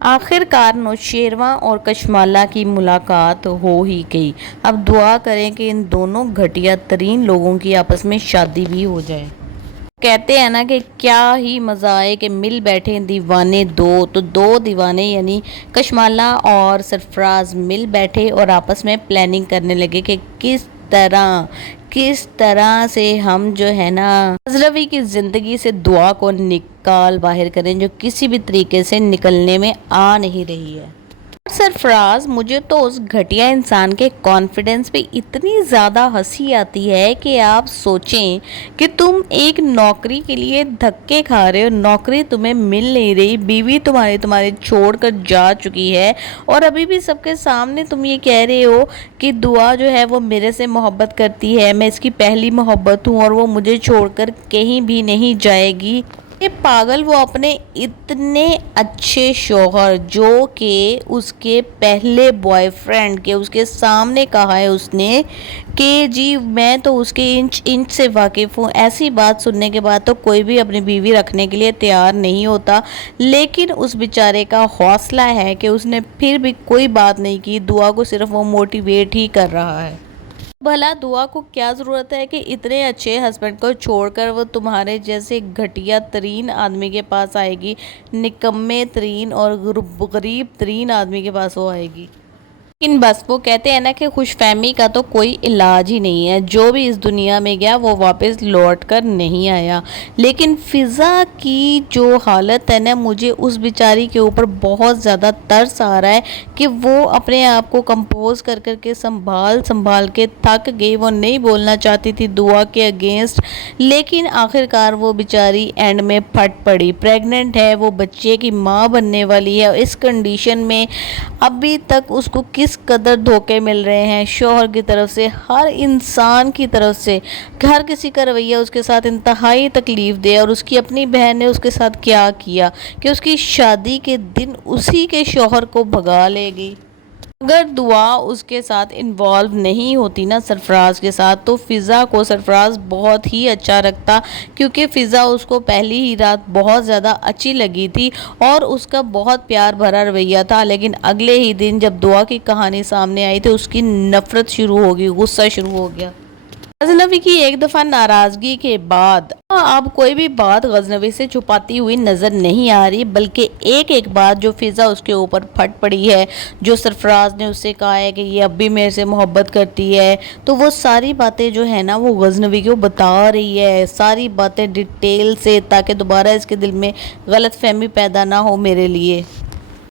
آخر کار نوشیروان اور کشمالہ کی ملاقات ہو ہی گئی۔ اب دعا کریں کہ ان دونوں گھٹیا ترین لوگوں کی آپس میں شادی بھی ہو جائے۔ کہتے ہیں نا کہ کیا ہی مزہ آئے کہ مل بیٹھے دیوانے دو، تو دو دیوانے یعنی کشمالہ اور سرفراز مل بیٹھے اور آپس میں پلاننگ کرنے لگے کہ کس طرح سے ہم جو ہے نا غزنوی کی زندگی سے دعا کو نکال باہر کریں، جو کسی بھی طریقے سے نکلنے میں آ نہیں رہی ہے۔ سرفراز، مجھے تو اس گھٹیا انسان کے کانفیڈنس پہ اتنی زیادہ ہنسی آتی ہے کہ آپ سوچیں کہ تم ایک نوکری کے لیے دھکے کھا رہے ہو، نوکری تمہیں مل نہیں رہی، بیوی تمہارے چھوڑ کر جا چکی ہے، اور ابھی بھی سب کے سامنے تم یہ کہہ رہے ہو کہ دعا جو ہے وہ میرے سے محبت کرتی ہے، میں اس کی پہلی محبت ہوں اور وہ مجھے چھوڑ کر کہیں بھی نہیں جائے گی۔ یہ پاگل، وہ اپنے اتنے اچھے شوہر جو کہ اس کے پہلے بوائے فرینڈ کے اس کے سامنے کہا ہے اس نے کہ جی میں تو اس کے انچ سے واقف ہوں، ایسی بات سننے کے بعد تو کوئی بھی اپنی بیوی رکھنے کے لیے تیار نہیں ہوتا، لیکن اس بیچارے کا حوصلہ ہے کہ اس نے پھر بھی کوئی بات نہیں کی، دعا کو صرف وہ موٹیویٹ ہی کر رہا ہے۔ بھلا دعا کو کیا ضرورت ہے کہ اتنے اچھے ہسبینڈ کو چھوڑ کر وہ تمہارے جیسے گھٹیا ترین آدمی کے پاس آئے گی، نکمے ترین اور غریب ترین آدمی کے پاس وہ آئے گی۔ لیکن بس وہ کہتے ہیں نا کہ خوش فہمی کا تو کوئی علاج ہی نہیں ہے، جو بھی اس دنیا میں گیا وہ واپس لوٹ کر نہیں آیا۔ لیکن فضا کی جو حالت ہے نا، مجھے اس بیچاری کے اوپر بہت زیادہ ترس آ رہا ہے کہ وہ اپنے آپ کو کمپوز کر کے سنبھال کے تھک گئی، وہ نہیں بولنا چاہتی تھی دعا کے اگینسٹ، لیکن آخر کار وہ بیچاری اینڈ میں پھٹ پڑی، پریگننٹ ہے، وہ بچے کی ماں بننے والی ہے۔ اس کنڈیشن میں ابھی تک اس کو کس قدر دھوکے مل رہے ہیں شوہر کی طرف سے، ہر انسان کی طرف سے، ہر کسی کا رویہ اس کے ساتھ انتہائی تکلیف دے، اور اس کی اپنی بہن نے اس کے ساتھ کیا کیا کہ اس کی شادی کے دن اسی کے شوہر کو بھگا لے گئی۔ اگر دعا اس کے ساتھ انوالو نہیں ہوتی نا سرفراز کے ساتھ، تو فضا کو سرفراز بہت ہی اچھا رکھتا، کیونکہ فضا اس کو پہلی ہی رات بہت زیادہ اچھی لگی تھی اور اس کا بہت پیار بھرا رویہ تھا، لیکن اگلے ہی دن جب دعا کی کہانی سامنے آئی تو اس کی نفرت شروع ہو گئی، غصہ شروع ہو گیا۔ غزنوی کی ایک دفعہ ناراضگی کے بعد اب کوئی بھی بات غزنوی سے چھپاتی ہوئی نظر نہیں آ رہی، بلکہ ایک بات جو فضا اس کے اوپر پھٹ پڑی ہے، جو سرفراز نے اس سے کہا ہے کہ یہ اب بھی میرے سے محبت کرتی ہے، تو وہ ساری باتیں جو ہے نا وہ غزنوی کو بتا رہی ہے، ساری باتیں ڈیٹیل سے، تاکہ دوبارہ اس کے دل میں غلط فہمی پیدا نہ ہو میرے لیے۔